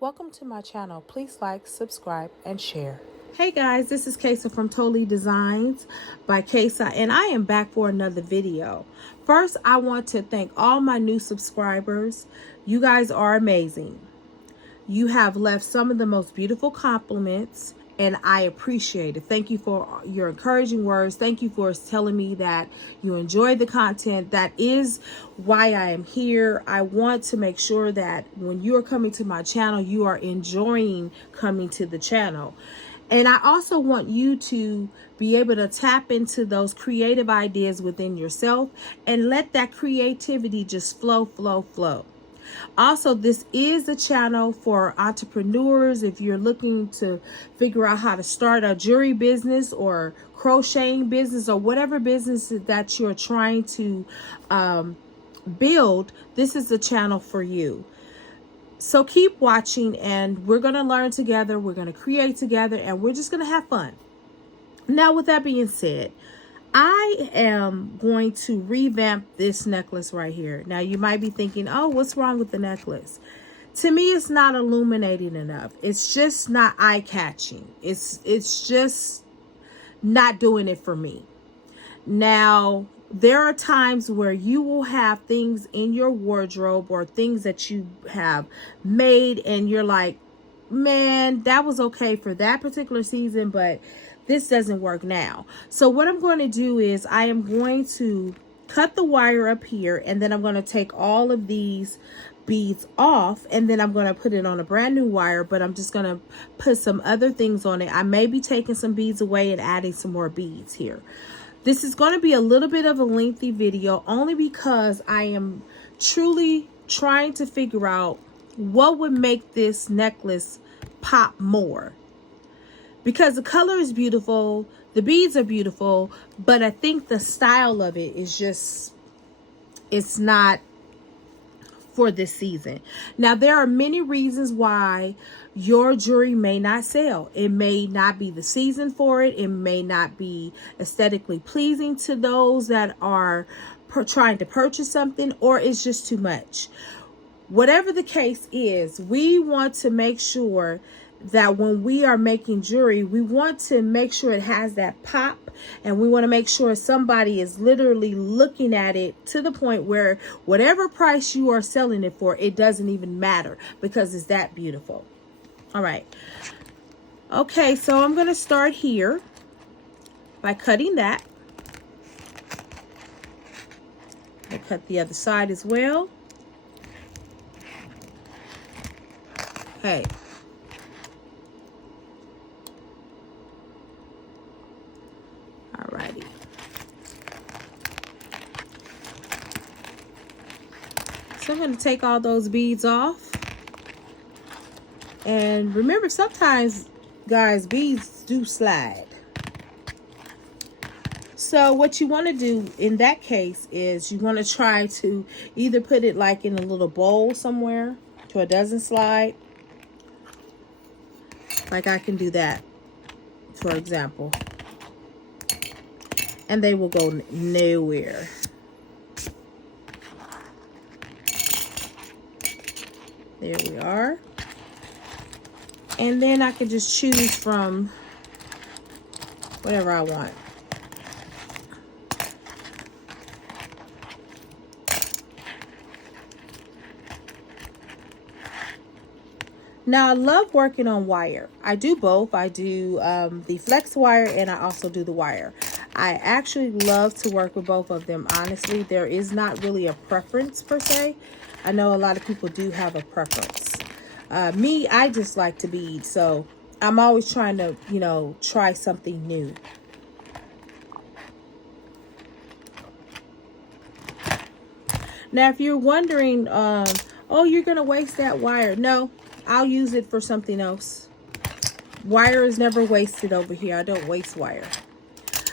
Welcome to my channel. Please like, subscribe, and share. Hey guys, this is Kaysa from Totally Designs by Kaysa, and I am back for another video. First, I want to thank all my new subscribers. You guys are amazing. You have left some of the most beautiful compliments, and I appreciate it. Thank you for your encouraging words. Thank you for telling me that you enjoy the content. That is why I am here. I want to make sure that when you are coming to my channel, you are enjoying coming to the channel. And I also want you to be able to tap into those creative ideas within yourself and let that creativity just flow, flow, flow. Also, this is a channel for entrepreneurs. If you're looking to figure out how to start a jewelry business or crocheting business or whatever business that you're trying to build, this is the channel for you. So keep watching, and we're going to learn together. We're going to create together, and we're just going to have fun. Now, with that being said, I am going to revamp this necklace right here. Now, you might be thinking, oh, what's wrong with the necklace? To me, it's not illuminating enough. It's just not eye-catching. It's just not doing it for me. Now, there are times where you will have things in your wardrobe or things that you have made and you're like, man, that was okay for that particular season, but this doesn't work now. So what I'm going to do is I am going to cut the wire up here, and then I'm going to take all of these beads off, and then I'm going to put it on a brand new wire, but I'm just going to put some other things on it. I may be taking some beads away and adding some more beads here. This is going to be a little bit of a lengthy video only because I am truly trying to figure out what would make this necklace pop more. Because the color is beautiful, the beads are beautiful, but I think the style of it is just, it's not for this season. Now, there are many reasons why your jewelry may not sell. It may not be the season for it. It may not be aesthetically pleasing to those that are trying to purchase something, or it's just too much. Whatever the case is, we want to make sure that when we are making jewelry, we want to make sure it has that pop, and we want to make sure somebody is literally looking at it to the point where whatever price you are selling it for, it doesn't even matter because it's that beautiful. All right. Okay, so I'm going to start here by cutting that. I'll cut the other side as well. Okay. Alrighty. So I'm going to take all those beads off. And remember, sometimes, guys, beads do slide. So what you want to do in that case is you want to try to either put it like in a little bowl somewhere so it doesn't slide. Like I can do that, for example. And they will go nowhere. There we are. And then I can just choose from whatever I want. Now, I love working on wire. I do both. I do the flex wire, and I also do the wire. I actually love to work with both of them. Honestly, there is not really a preference per se. I know a lot of people do have a preference. Me, I just like to bead, so I'm always trying to, you know, try something new. Now, if you're wondering, oh, you're going to waste that wire. No, I'll use it for something else. Wire is never wasted over here. I don't waste wire.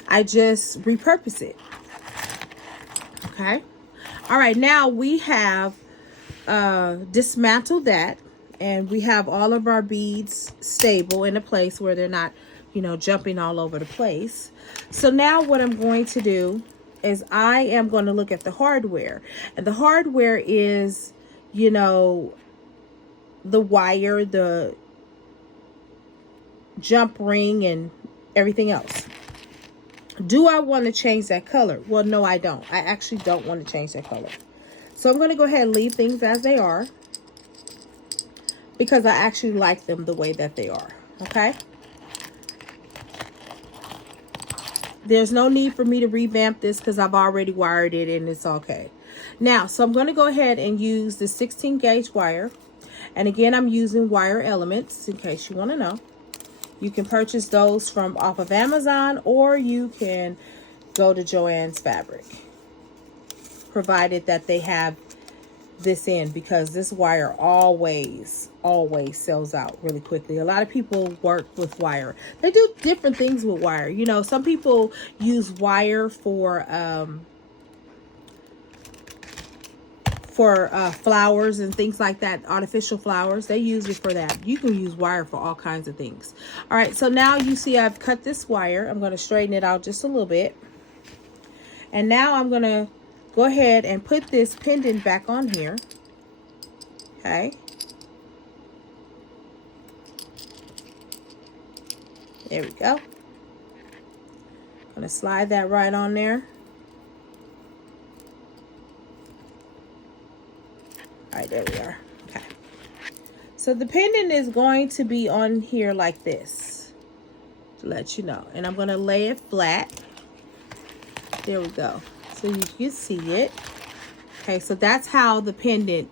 I just repurpose it. Okay. All right. Now we have dismantled that, and we have all of our beads stable in a place where they're not, you know, jumping all over the place. So now what I'm going to do is I am going to look at the hardware, and the hardware is, you know, the wire, the jump ring, and everything else. Do I want to change that color? Well, no, I don't. I actually don't want to change that color. So I'm going to go ahead and leave things as they are, because I actually like them the way that they are. Okay. There's no need for me to revamp this because I've already wired it and it's okay. Now, so I'm going to go ahead and use the 16 gauge wire. And again, I'm using Wire Elements in case you want to know. You can purchase those from off of Amazon, or you can go to Joann's Fabric, provided that they have this in, because this wire always sells out really quickly. A lot of people work with wire. They do different things with wire. You know, some people use wire for flowers and things like that, artificial flowers. They use it for that. You can use wire for all kinds of things. All right, so now you see I've cut this wire. I'm going to straighten it out just a little bit. And now I'm going to go ahead and put this pendant back on here. Okay. There we go. I'm going to slide that right on there. All right, there we are. Okay. So the pendant is going to be on here like this, to let you know. And I'm going to lay it flat. There we go. So you can see it. Okay, so that's how the pendant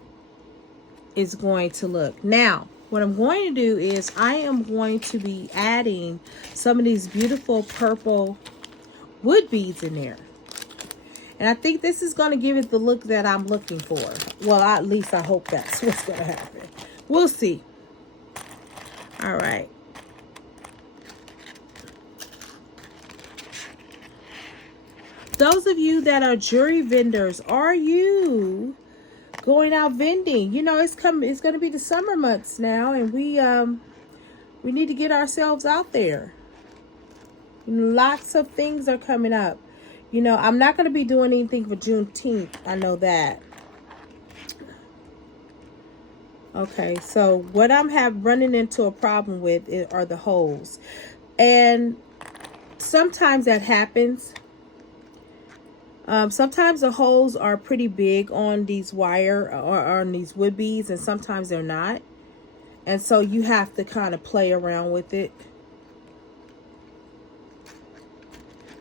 is going to look. Now, what I'm going to do is I am going to be adding some of these beautiful purple wood beads in there. And I think this is going to give it the look that I'm looking for. Well, at least I hope that's what's going to happen. We'll see. All right. Those of you that are jewelry vendors, are you going out vending? You know, it's going to be the summer months now, and we need to get ourselves out there. Lots of things are coming up. You know, I'm not going to be doing anything for Juneteenth. I know that. Okay, so what I'm running into a problem with are the holes. And sometimes that happens. Sometimes the holes are pretty big on these wire or on these wood beads, and sometimes they're not. And so you have to kind of play around with it.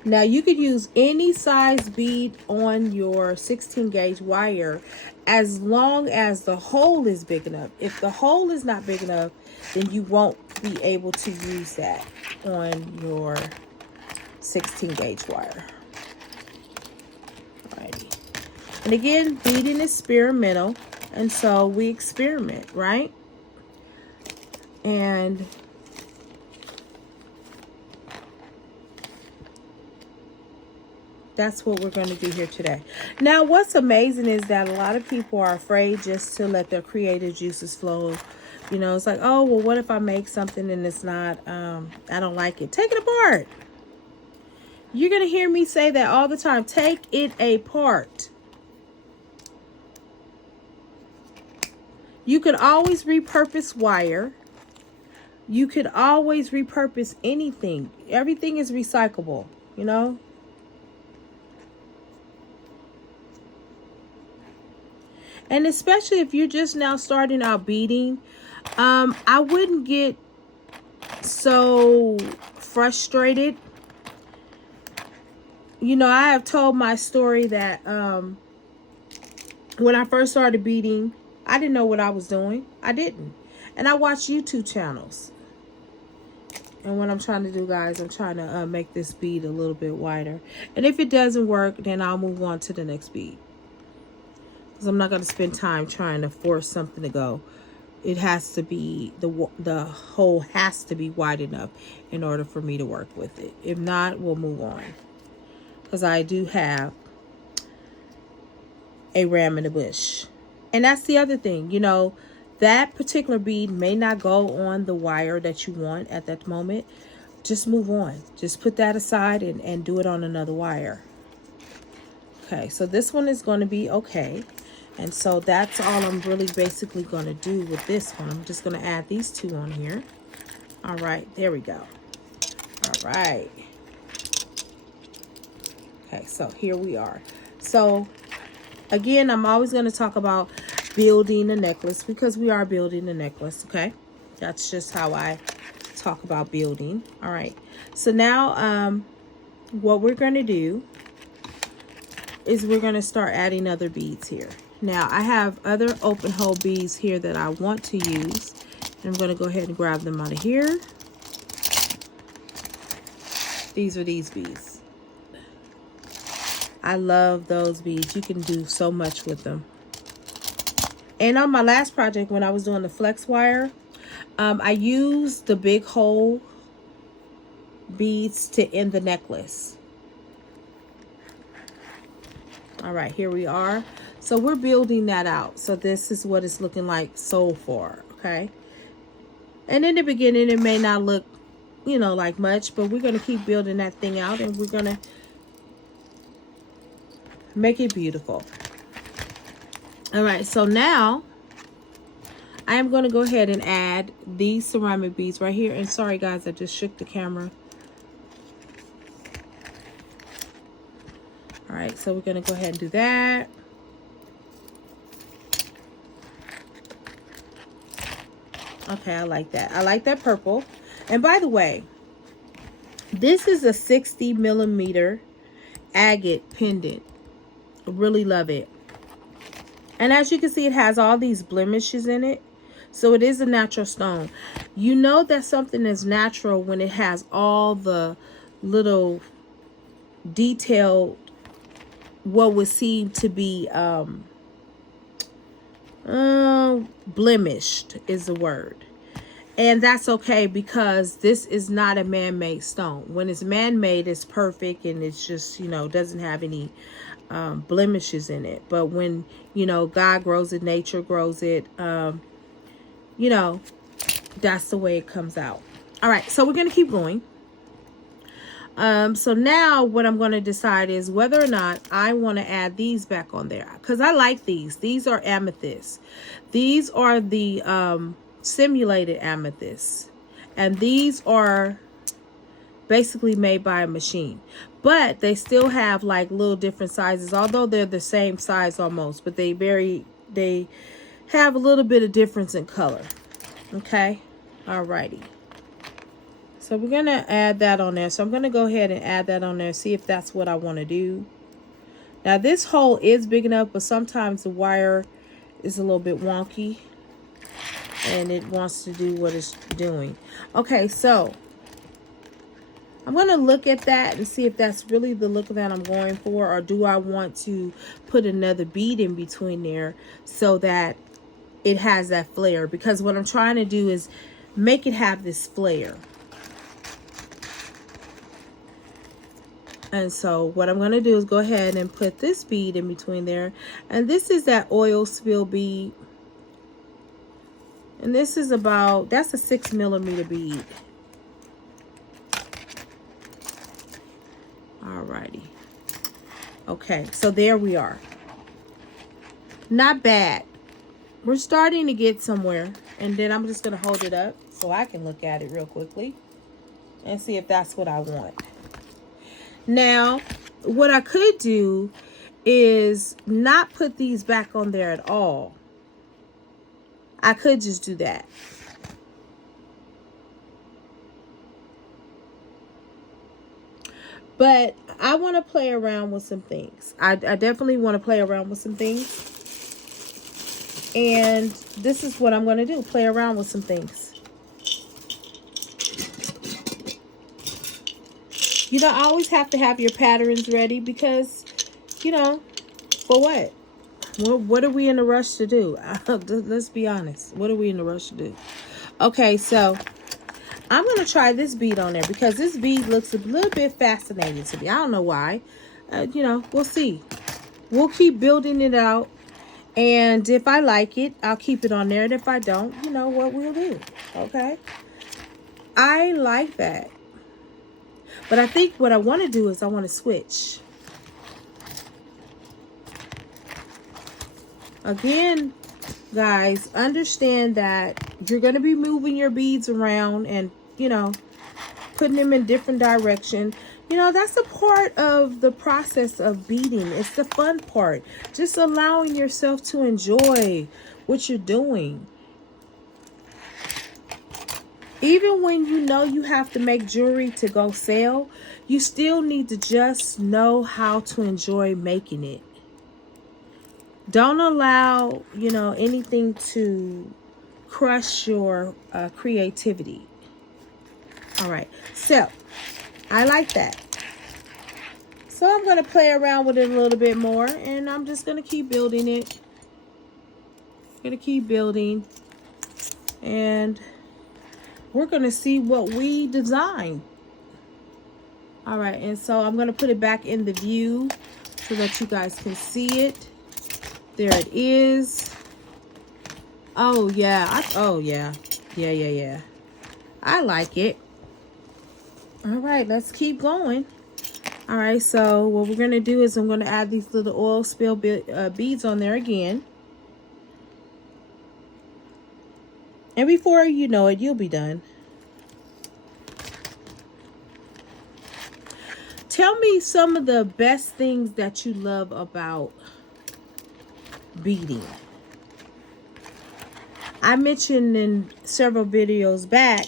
Now you could use any size bead on your 16 gauge wire as long as the hole is big enough. If the hole is not big enough, then you won't be able to use that on your 16 gauge wire. Alrighty. And again, beading is experimental, and so we experiment, right? And that's what we're going to do here today. Now, what's amazing is that a lot of people are afraid just to let their creative juices flow. You know, it's like, oh, well, what if I make something and it's not, I don't like it. Take it apart. You're going to hear me say that all the time. Take it apart. You could always repurpose wire. You could always repurpose anything. Everything is recyclable, you know. And especially if you're just now starting out beading, I wouldn't get so frustrated. You know, I have told my story that when I first started beading, I didn't know what I was doing. I didn't. And I watched YouTube channels. And what I'm trying to do, guys, I'm trying to make this bead a little bit wider. And if it doesn't work, then I'll move on to the next bead. Because I'm not going to spend time trying to force something to go. It has to be, the hole has to be wide enough in order for me to work with it. If not, we'll move on. Because I do have a ram in the bush. And that's the other thing, you know, that particular bead may not go on the wire that you want at that moment. Just move on. Just put that aside and do it on another wire. Okay, so this one is going to be okay. And so that's all I'm really basically going to do with this one. I'm just going to add these two on here. All right, there we go. All right. Okay, so here we are. So again, I'm always going to talk about building a necklace because we are building a necklace, okay? That's just how I talk about building. All right. So now what we're going to do is we're going to start adding other beads here. Now, I have other open hole beads here that I want to use. And I'm going to go ahead and grab them out of here. These are these beads. I love those beads. You can do so much with them. And on my last project, when I was doing the flex wire, I used the big hole beads to end the necklace. All right, here we are. So we're building that out. So this is what it's looking like so far, okay? And in the beginning, it may not look, you know, like much, but we're going to keep building that thing out and we're going to make it beautiful. All right, so now I am going to go ahead and add these ceramic beads right here. And sorry, guys, I just shook the camera. All right, so we're going to go ahead and do that. Okay, I like that. I like that purple. And by the way, this is a 60 millimeter agate pendant. I really love it. And as you can see, it has all these blemishes in it. So it is a natural stone. You know that something is natural when it has all the little detailed, what would seem to be blemished is the word. And that's okay because this is not a man-made stone. When it's man-made, it's perfect and it's just, you know, doesn't have any blemishes in it. But when, you know, God grows it, nature grows it, you know, that's the way it comes out. All right, so we're going to keep going. So now what I'm going to decide is whether or not I want to add these back on there. Because I like these. These are amethysts. These are the simulated amethysts. And these are basically made by a machine. But they still have like little different sizes. Although they're the same size almost. But they have a little bit of difference in color. Okay? Alrighty. So we're going to add that on there. So I'm going to go ahead and add that on there. See if that's what I want to do. Now this hole is big enough, but sometimes the wire is a little bit wonky. And it wants to do what it's doing. Okay, so I'm going to look at that and see if that's really the look that I'm going for. Or do I want to put another bead in between there so that it has that flare? Because what I'm trying to do is make it have this flare. And so what I'm going to do is go ahead and put this bead in between there. And this is that oil spill bead. And this is about, that's a 6 millimeter bead. Alrighty. Okay, so there we are. Not bad. We're starting to get somewhere. And then I'm just going to hold it up so I can look at it real quickly and see if that's what I want. Now, what I could do is not put these back on there at all. I could just do that. But I want to play around with some things. I definitely want to play around with some things. And this is what I'm going to do. Play around with some things. You don't always have to have your patterns ready because, you know, for what? Well, what are we in a rush to do? Let's be honest. What are we in a rush to do? Okay, so I'm going to try this bead on there because this bead looks a little bit fascinating to me. I don't know why. You know, we'll see. We'll keep building it out. And if I like it, I'll keep it on there. And if I don't, you know what we'll do. Okay? I like that. But I think what I want to do is I want to switch. Again, guys, understand that you're going to be moving your beads around and, you know, putting them in different direction. You know, that's a part of the process of beading. It's the fun part. Just allowing yourself to enjoy what you're doing. Even when you know you have to make jewelry to go sell, you still need to just know how to enjoy making it. Don't allow, you know, anything to crush your creativity. All right, so I like that. So I'm going to play around with it a little bit more, and I'm just going to keep building it. Going to keep building, and we're going to see what we design. All right, and so I'm going to put it back in the view so that you guys can see it. There it is. Oh, yeah. Oh, yeah. Yeah. I like it. All right, let's keep going. All right, so what we're going to do is I'm going to add these little oil spill beads on there again. And before you know it, you'll be done. Tell me some of the best things that you love about beading. I mentioned in several videos back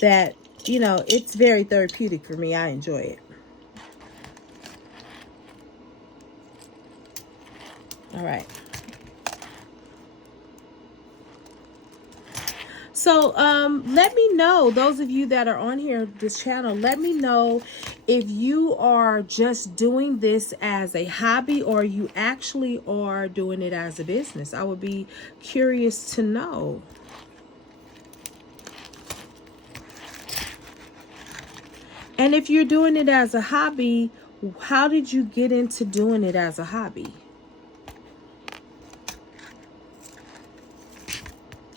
that, you know, it's very therapeutic for me. I enjoy it. All right. So let me know, those of you that are on here, this channel, let me know if you are just doing this as a hobby or you actually are doing it as a business. I would be curious to know. And if you're doing it as a hobby, how did you get into doing it as a hobby?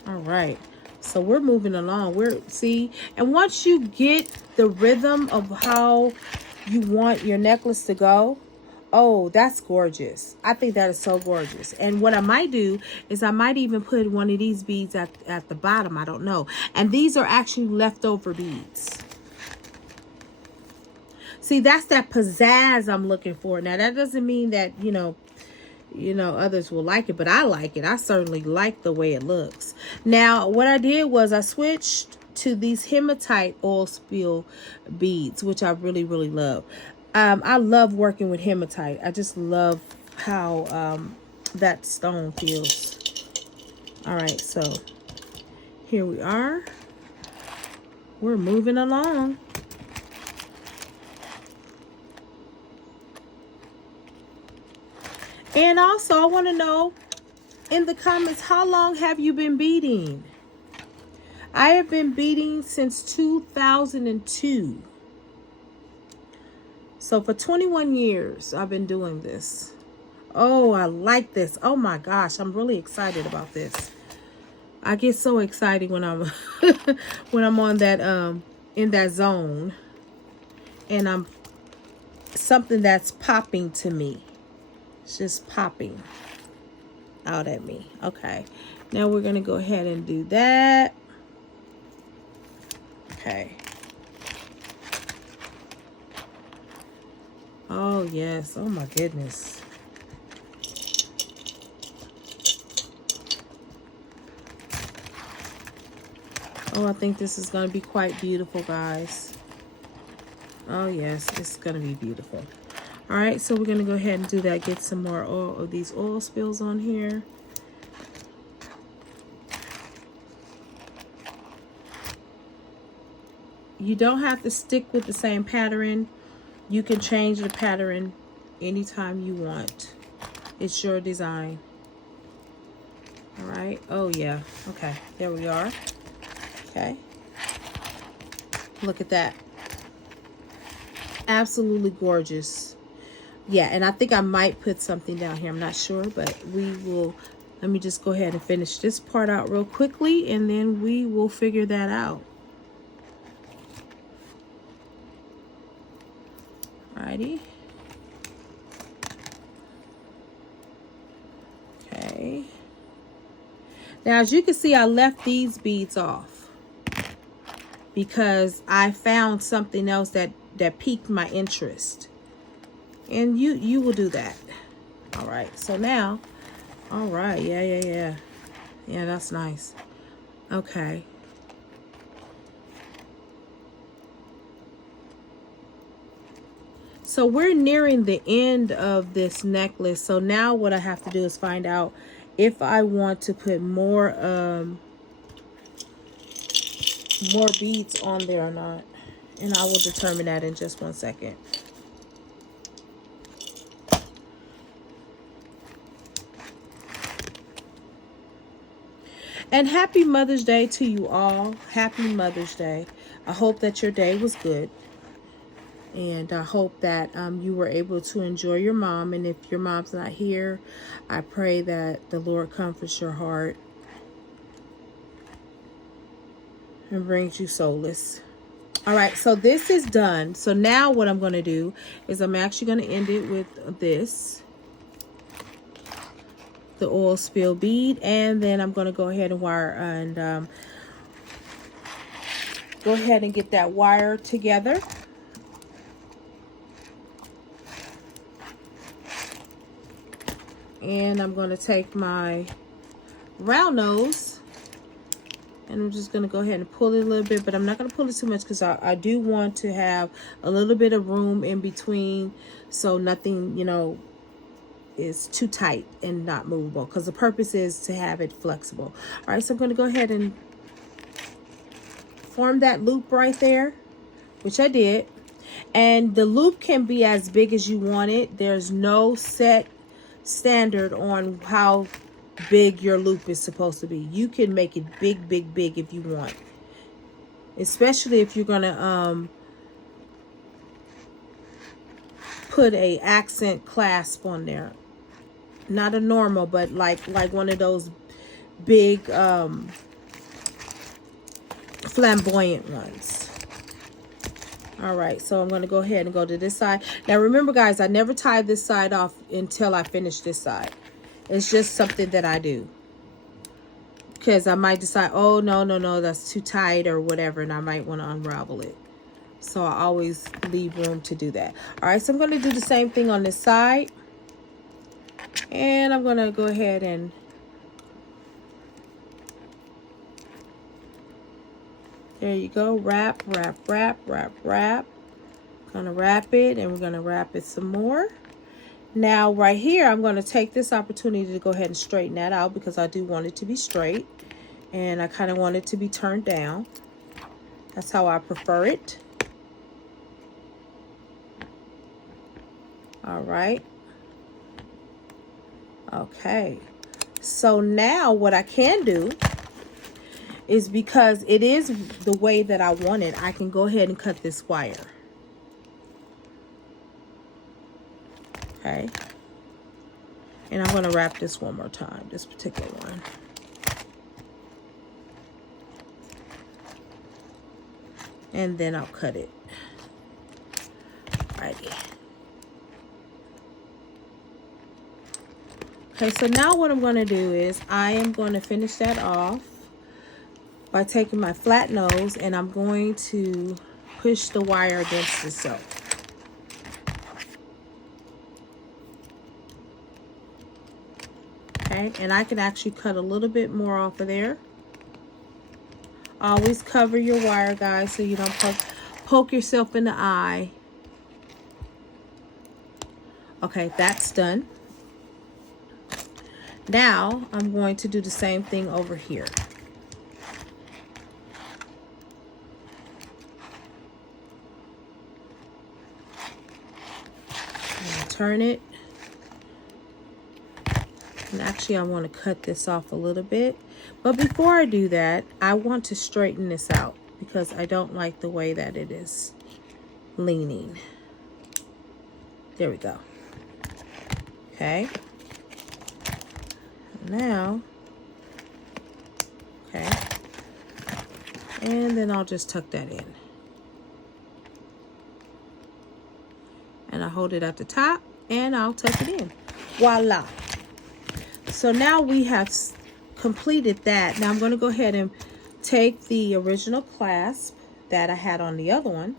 All right. So we're moving along. And once you get the rhythm of how you want your necklace to go, oh, that's gorgeous. I think that is so gorgeous. And what I might do is I might even put one of these beads at the bottom. I don't know. And these are actually leftover beads. See, that's that pizzazz I'm looking for. Now, that doesn't mean that, you know, others will like it, but I like it. I certainly like the way it looks. Now, what I did was I switched to these hematite oil spill beads, which I really, really love. I love working with hematite. I just love how that stone feels. All right, so here we are. We're moving along. And also, I want to know in the comments, how long have you been beading? I have been beading since 2002. So for 21 years, I've been doing this. Oh, I like this. Oh my gosh, I'm really excited about this. I get so excited when I'm when I'm on that in that zone, and I'm something that's popping to me. It's just popping out at me. Okay, now we're gonna go ahead and do that. Okay. Oh yes. Oh my goodness. Oh, I think this is gonna be quite beautiful, guys. Oh yes, it's gonna be beautiful. All right, so we're gonna go ahead and do that. Get some more oil of these oil spills on here. You don't have to stick with the same pattern. You can change the pattern anytime you want. It's your design. All right. Oh yeah. Okay. There we are. Okay. Look at that. Absolutely gorgeous. Yeah, and I think I might put something down here. I'm not sure, but we will. Let me just go ahead and finish this part out real quickly, and then we will figure that out. Alrighty. Okay. Now, as you can see, I left these beads off because I found something else that piqued my interest. And you will do that. All right, so now, all right, yeah, that's nice. Okay. So we're nearing the end of this necklace. So now what I have to do is find out if I want to put more beads on there or not. And I will determine that in just 1 second. And happy Mother's Day to you all. Happy Mother's Day. I hope that your day was good. And I hope that you were able to enjoy your mom. And if your mom's not here, I pray that the Lord comforts your heart and brings you solace. All right, so this is done. So now what I'm going to do is I'm actually going to end it with this, the oil spill bead, and then I'm going to go ahead and wire and go ahead and get that wire together. And I'm going to take my round nose and I'm just going to go ahead and pull it a little bit, but I'm not going to pull it too much because I do want to have a little bit of room in between so nothing, you know, is too tight and not movable, because the purpose is to have it flexible. All right, so I'm going to go ahead and form that loop right there, which I did. And the loop can be as big as you want it. There's no set standard on how big your loop is supposed to be. You can make it big if you want, especially if you're gonna put a accent clasp on there, not a normal, but like one of those big flamboyant ones. All right, so I'm going to go ahead and go to this side. Now, remember, guys, I never tie this side off until I finish this side. It's just something that I do. Because I might decide, oh, no, that's too tight or whatever, and I might want to unravel it. So I always leave room to do that. All right, so I'm going to do the same thing on this side. And I'm going to go ahead and there you go. Wrap. Gonna wrap it, and we're gonna wrap it some more. Now, right here, I'm gonna take this opportunity to go ahead and straighten that out because I do want it to be straight, and I kind of want it to be turned down. That's how I prefer it. All right. Okay. So now what I can do is, because it is the way that I want it, I can go ahead and cut this wire. Okay. And I'm going to wrap this one more time, this particular one. And then I'll cut it. Alrighty. Okay, so now what I'm going to do is I am going to finish that off by taking my flat nose, and I'm going to push the wire against itself. Okay, and I can actually cut a little bit more off of there. Always cover your wire, guys, so you don't poke yourself in the eye. Okay, that's done. Now I'm going to do the same thing over here. Turn it, and actually I want to cut this off a little bit, but before I do that, I want to straighten this out because I don't like the way that it is leaning. There we go. Okay, now, okay, and then I'll just tuck that in, and I hold it at the top, and I'll tuck it in. Voila. So now we have completed that. Now I'm going to go ahead and take the original clasp that I had on the other one.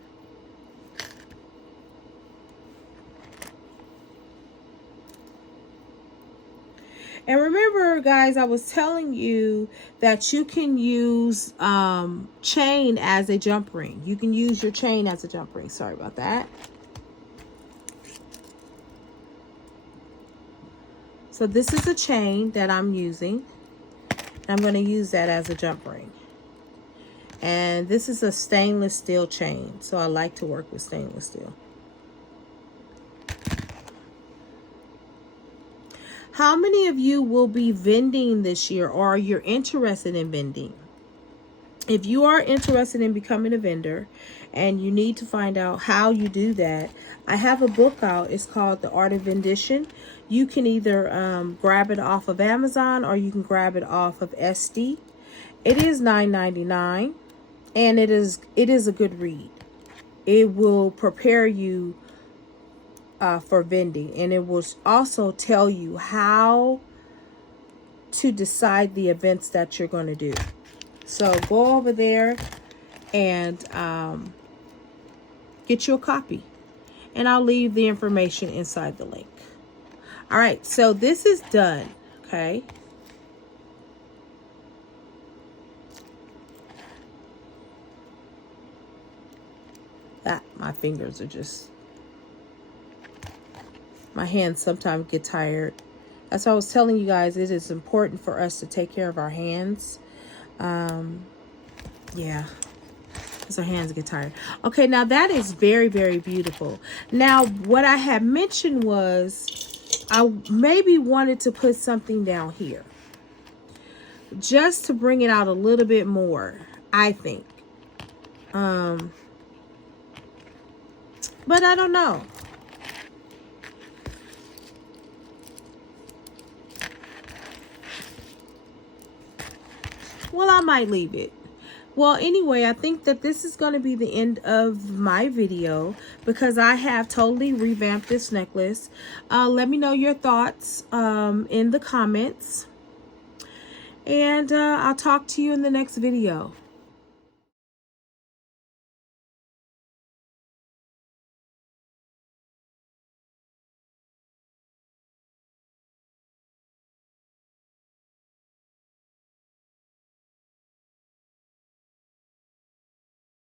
And remember, guys, I was telling you that you can use chain as a jump ring. You can use your chain as a jump ring. Sorry about that. So this is a chain that I'm using. I'm going to use that as a jump ring. And this is a stainless steel chain. So I like to work with stainless steel. How many of you will be vending this year, or you're interested in vending? If you are interested in becoming a vendor and you need to find out how you do that, I have a book out. It's called The Art of Vendition. You can either grab it off of Amazon or you can grab it off of SD. It is $9.99 and it is a good read. It will prepare you for vending, and it will also tell you how to decide the events that you're going to do. So go over there and get you a copy, and I'll leave the information inside the link. All right, so this is done. Okay. My fingers are just, my hands sometimes get tired. That's why I was telling you guys, it is important for us to take care of our hands. Yeah, because our hands get tired. Okay, now that is very, very beautiful. Now, what I had mentioned was I maybe wanted to put something down here just to bring it out a little bit more, I think. But I don't know. Well, I might leave it. Well, anyway, I think that this is going to be the end of my video because I have totally revamped this necklace. Let me know your thoughts in the comments. And I'll talk to you in the next video.